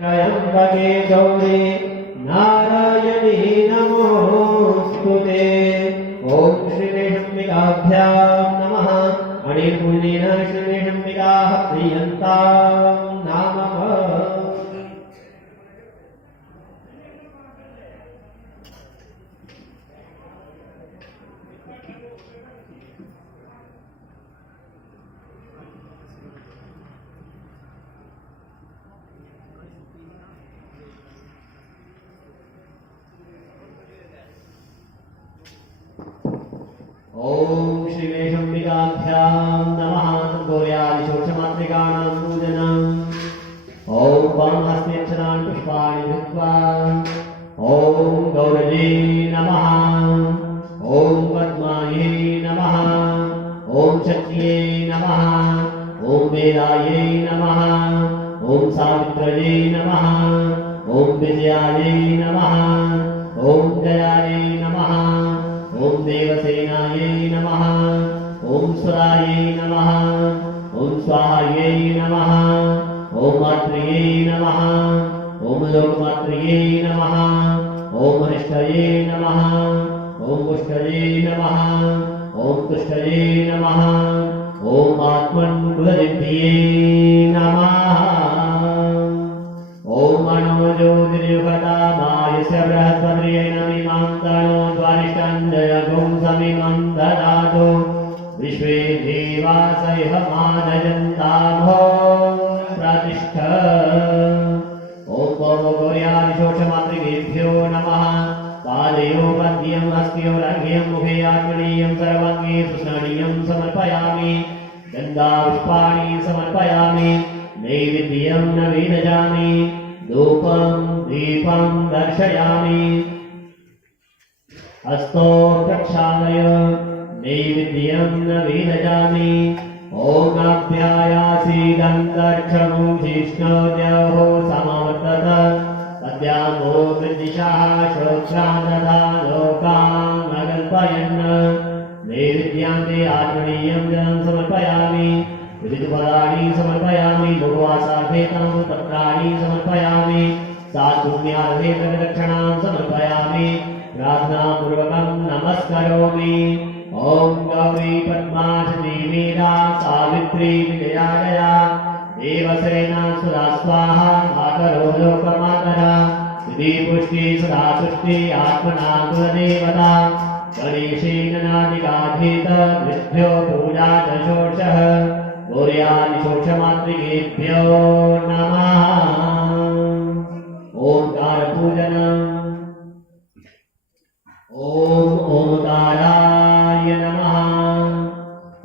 त्र्यम्बके गौरी नारायणी नमोस्तुते। ओम श्रीशम्बिकाभ्यां नमः। अणिपुण्येन श्रीशम्बिकाः प्रियन्तां नमः। ओम श्रीशम्बिकाभ्यां नमः। गौर्यादिशोषमात्रिकाणां पूजनम्। ओम वामहस्तेक्षणान् पुष्पाणि धृत्वा ओम गौरजे नमः। ओम पद्मायै नमः। ओम शक्त्यै नमः। ओम वेदायै नमः। ओम सावित्र्यै नमः। ओम विजयायै नमः। ओम जयायै नमः। ओम देवसेनायै नमः। ओम सुरायै नमः। ओम स्वाहायै नमः। ओम मात्र्यै नमः। ओम लोकमात्र्यै नमः। ओम हरिष्ठये नमः। ओम पुष्टये नमः। ओम तुष्टये नमः। ओम आत्मन्कुलदिव्ये नमः। ओम मनोज्योतिर्युगतामायस्य बृहस्पतिर्यै नमिमां तनो द्वारिष्ठञ्जयगुं समिमं ददातु। विश्वे देवासयः मानयन्ताभो प्रतिष्ठ। ओम गौर्यादिशोषमातृकेभ्यो नमः। पादयो पद्यं हस्त्यो रघ्यं मुखे आत्मनीयं सर्वाङ्गे सुस्नानीयं समर्पयामि। गन्धापुष्पाणि समर्पयामि। नैवेद्यं नवेदयामि। धूपं दीपं दर्शयामि। हस्तो प्रक्षालय नैवेद्यं नवेदयामि। ओम अभ्यायासीदन्तर्क्षमुखिष्णोद्यहो समवर्तत। तद्यामो वृद्धिशाः श्रोत्रादधा लोकान् अकल्पयन्। नैवेद्यान्ते आत्मनीयं जलं समर्पयामि। विविधफलानि समर्पयामि। मुखवासार्थेतं पत्राणि समर्पयामि। सात्पुण्यार्थे प्रदक्षिणां समर्पयामि। प्रार्थनापूर्वकं नमस्करोमि। ओम गौरी पद्माक्षी वीरा सावित्री विजया जया देवसेना सुरा स्वाहा मातरो लोकमातरा। सिद्धि पुष्टि सदा तुष्टि आत्मना कुलदेवता। गणेशेन नादिकाधीत वृद्ध्यो पूजा च षोडशः। गौर्यादिशोषमातृकेभ्यो नमः। ओंकार पूजनम्। ओम ओंकाराय नमः।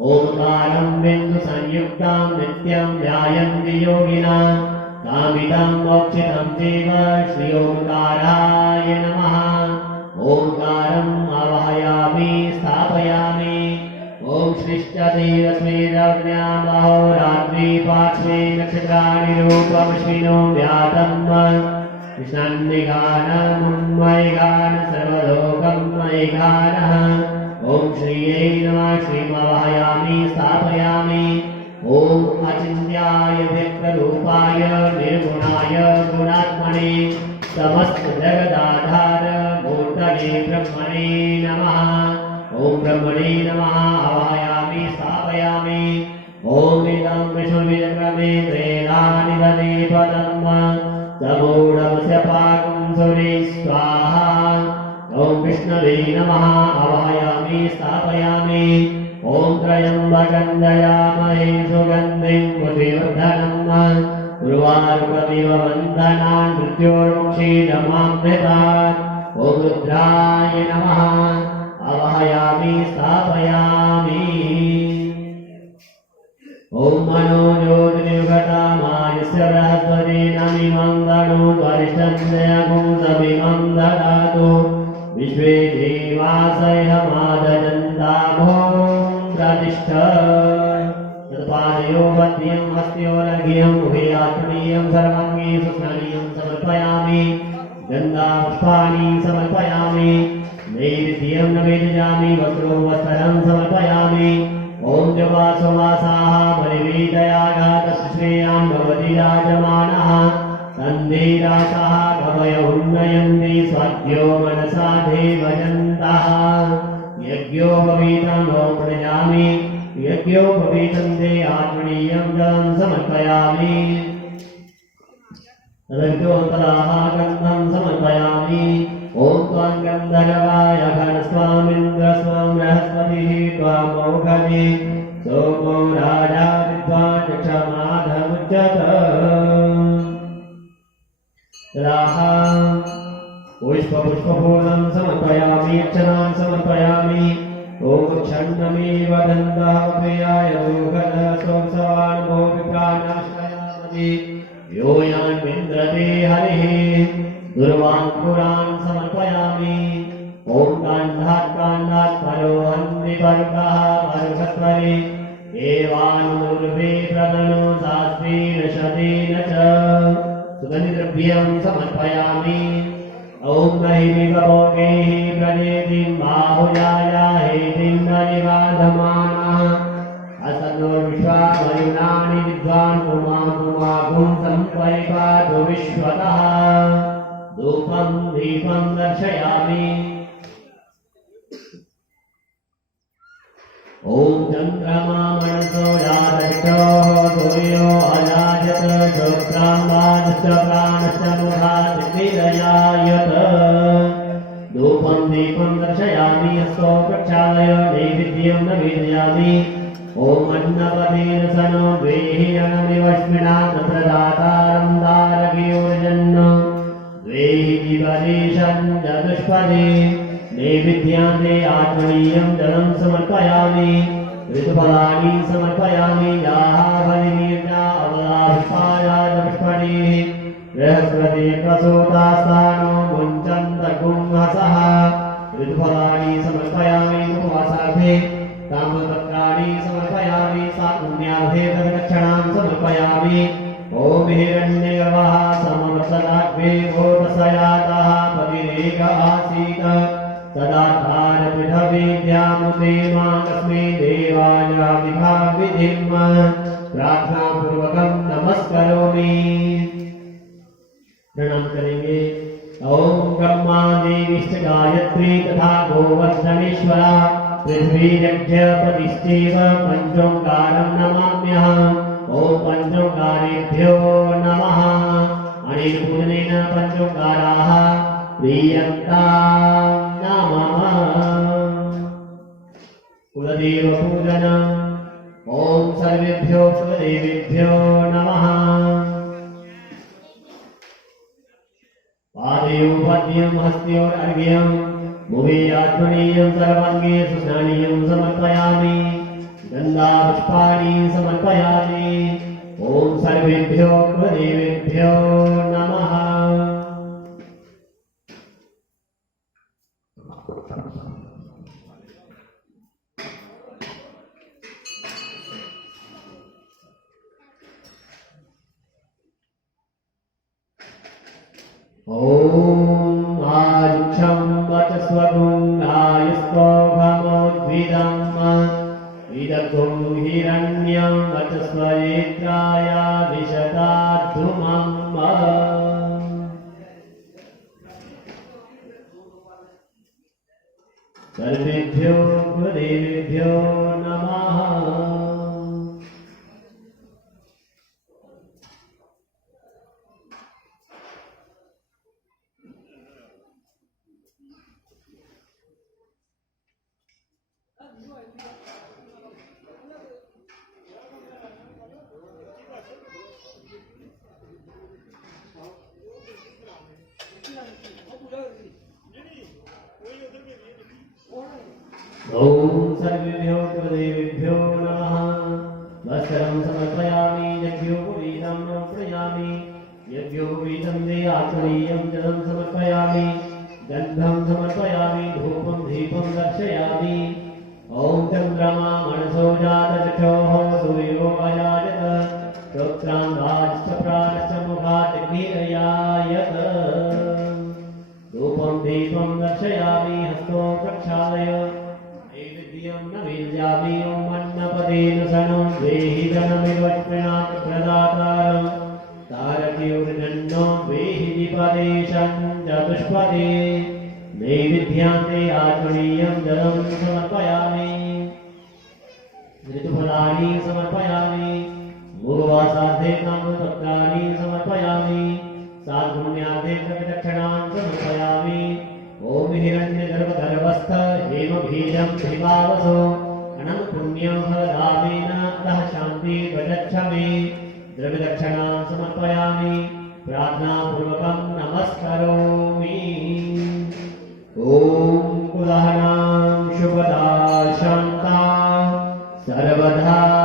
ओंकारं बिंदु संयुक्तं नित्यं ध्यायन्ति योगिनः। कामितं मोक्षितं चैव श्री ओंकाराय नमः। ओंकारम् आवाहयामि स्थापयामि। ओम श्रीष्टदेव स्वेदग्न्याम् अहोरात्रि पार्श्वे नक्षत्राणि रूपमश्विनो व्यातम्। कृष्णान्निगानमुन्मयगान सर्वलोकमयगानः। ओम श्रीयै नमः। श्रीमवाहयामि स्थापयामि। ओम अचिन्त्याय व्यक्तरूपाय निर्गुणाय गुणात्मने समस्त जगदाधार मूर्तये ब्रह्मणे नमः। ओम ब्रह्मणे नमः। आवाहयामि स्थापयामि। ओम इदं विष्णुविक्रमे त्रेधानि दने पदम्। समूढमस्य पाकं सुरे स्वाहा। ओम विष्णवे नमः। आवाहयामि स्थापयामि। ओम त्र्यम्बकं दयामहे सुगन्धिं पुष्टिवर्धनम्। उर्वारुकमिव बन्धनान् मृत्योर्मुक्षीदमामृतात्। ओम रुद्राय नमः। आवाहयामि स्थापयामि। ओम मनोज्योतिर्युगतामायस्य बृहस्पतिर्यै नमिमं तनो द्वारिष्ठञ्जयगुं समिमं ददातु। विश्वे देवासयः मादयन्ताभो प्रतिष्ठ। तत्पादयो पद्यं हस्त्यो रघ्यं मुखे आत्मनीयं सर्वाङ्गे सुस्नानीयं समर्पयामि। गन्धापुष्पाणि समर्पयामि। नैवेद्यं नवेदयामि। वस्त्रो वस्त्रं समर्पयामि। ओम जवासवासाः परिवेदयागातश्रेयान् भवति राजमानः। तन्वीरासः कवय उन्नयन्ति स्वद्यो मनसा देवयन्तः यज्ञोपवीतं नो प्रयामि यज्ञोपवीतं ते आत्मनीयं जलं समर्पयामि तदग्धोत्तराः गन्धं समर्पयामि ॐ त्वां गन्धर्वाय घनस्वामिन्द्र स्वं बृहस्पतिः त्वामौघति सोमो राजा विद्वान् यक्षमाधमुच्यत तदाह पुष्पफूलं समर्पयामि अर्चनां समर्पयामि ॐ क्षण्णमेव दन्तः प्रियाय लोकः सोऽसवानुभो विप्राणाश्रयामि यो यान्विन्द्रते हरिः दुर्वाङ्कुरान् समर्पयामि ॐ काण्डात् परोहन्विपर्गः वर्षस्वरि एवानुर्वे प्रगणो शास्त्रेण शतेन च सुगन्धिद्रव्यं समर्पयामि ॐ महिमिकभोगैः प्रजेतिं बाहुजाया हेतिं परिवाधमानः असन्नोर्विश्वामयुनानि विद्वान् पुमापुमागुं सम्परिपातु विश्वतः धूपं दीपं दर्शयामि ॐ चन्द्रमा मनसो जातश्चोः सूर्यो अजायत श्रोत्राम्बाश्च प्राणश्च मुखात् निरयायत धूपं दीपं दर्शयामि हस्तो प्रक्षालय नैवेद्यं नवेदयामि ॐ अन्नपतेरसनो द्वेहि अनमिवश्मिना प्रदातारं दारकीयोर्जन्न द्वेहि दिवदेशं चतुष्पदे नैवेद्यान्ते आत्मनीयं जलं समर्पयामि ऋतुफलानि समर्पयामि याः बलिनीर्जा अवलाभिष्पाया दष्पणिः बृहस्पति प्रसूतास्तानो मुञ्चन्तकुंहसः ऋतुफलानि समर्पयामि उपवासार्थे ताम्रपत्राणि समर्पयामि सापुण्यार्थे तदक्षणां समर्पयामि ॐ हिरण्यगर्भः समवर्तदाग्रे घोटसयातः पतिरेक आसीत् तदाधारपृथविद्यामुते मा तस्मै देवाय विधिं प्रार्थनापूर्वकं नमस्करोमि। प्रणाम करेंगे। ॐ ब्रह्मा देवीश्च गायत्री तथा गोवर्धनेश्वरा पृथ्वी यज्ञपतिश्चैव पञ्चोङ्कारं नमाम्यहम् ॐ पञ्चोङ्कारेभ्यो नमः। अनेन पूजनेन पञ्चोङ्काराः प्रीयन्तां नमः। कुलदेवपूजनम् ॐ सर्वेभ्यो कुलदेवेभ्यो नमः। पादयोपद्यं हस्त्योरर्घ्यं भुवि आत्मनीयं सर्वाङ्गे सुस्नानीयं समर्पयामि गन्धापुष्पाणि समर्पयामि ॐ सर्वेभ्यो कुलदेवेभ्यो नमः। ॐ आयुक्षं वचस्वगुं आयुष्कोभमोद्भिदम् इदगुं हिरण्यं वचस्वयेत्राय दिशताद्धुमम्। सर्वेभ्यो गुरुदेवेभ्यो नमः। ॐ सर्वेभ्यो गुरुदेवेभ्यो नमः। वस्त्रं समर्पयामि यज्ञोपवीतं समर्पयामि यज्ञोपवीतं ते आत्मनीयं जलं समर्पयामि गन्धं समर्पयामि धूपं दीपं दर्शयामि। ॐ चन्द्रमा मनसो जातचक्षोः सूर्यो अजायत श्रोत्राम्बाश्च प्राणश्च मुखात् निरयायत धूपं दीपं दर्शयामि हस्तो प्रक्षालय नैवेद्यं नवेद्यामि ॐ अन्नपतेन सनं देहि जनमिवत्प्रणा प्रदातारं तारकीर्जन्नो त्रिपदेशं चतुष्पदे नैवेद्यान्ते आचमनीयं जलं समर्पयामि ऋतुफलानि समर्पयामि मुगवासार्धे कामतत्राणि समर्पयामि साधुण्यार्धे प्रदक्षिणान् समर्पयामि ॐ हिरण्यगर्भगर्भस्थ हेमबीजं हिमावसो अनं पुण्यं फलदामेन अतः शान्ति प्रयच्छमि द्रव्यदक्षिणां समर्पयामि प्रार्थनापूर्वकं नमस्करोमि ॐ कुलहनां शुभदा शान्ता सर्वदा